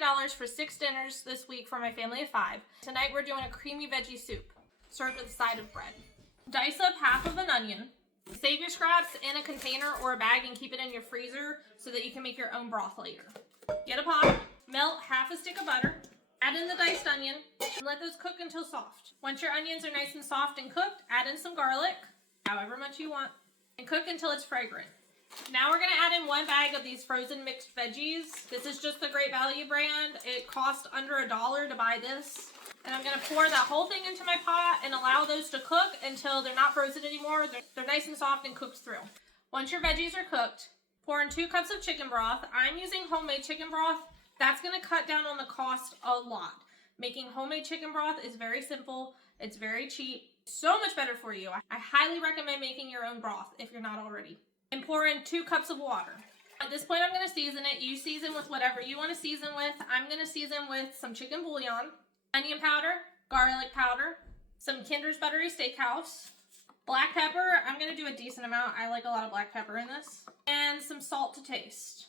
$60 for 6 dinners this week for my family of 5. Tonight we're doing a creamy veggie soup, served with a side of bread. Dice up half of an onion. Save your scraps in a container or a bag and keep it in your freezer so that you can make your own broth later. Get a pot, melt half a stick of butter, add in the diced onion, and let those cook until soft. Once your onions are nice and soft and cooked, add in some garlic, however much you want, and cook until it's fragrant. Now we're gonna add in 1 bag of these frozen mixed veggies. This is just the Great Value brand. It cost under $1 to buy this. And I'm gonna pour that whole thing into my pot and allow those to cook until they're not frozen anymore. They're nice and soft and cooked through. Once your veggies are cooked, pour in 2 cups of chicken broth. I'm using homemade chicken broth. That's gonna cut down on the cost a lot. Making homemade chicken broth is very simple. It's very cheap. So much better for you. I highly recommend making your own broth if you're not already. And pour in 2 cups of water. At this point, I'm gonna season it. You season with whatever you wanna season with. I'm gonna season with some chicken bouillon, onion powder, garlic powder, some Kinder's Buttery Steakhouse, black pepper. I'm gonna do a decent amount. I like a lot of black pepper in this. And some salt to taste.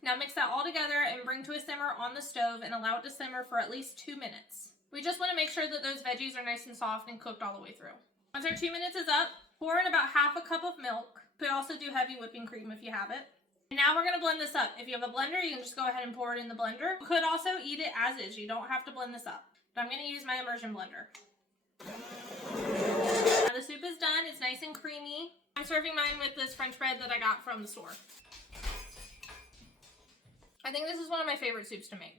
Now mix that all together and bring to a simmer on the stove and allow it to simmer for at least 2 minutes. We just wanna make sure that those veggies are nice and soft and cooked all the way through. Once our 2 minutes is up, pour in about half a cup of milk. Could also do heavy whipping cream if you have it. And now we're gonna blend this up. If you have a blender, you can just go ahead and pour it in the blender. You could also eat it as is. You don't have to blend this up. But I'm gonna use my immersion blender. Now the soup is done. It's nice and creamy. I'm serving mine with this French bread that I got from the store. I think this is one of my favorite soups to make.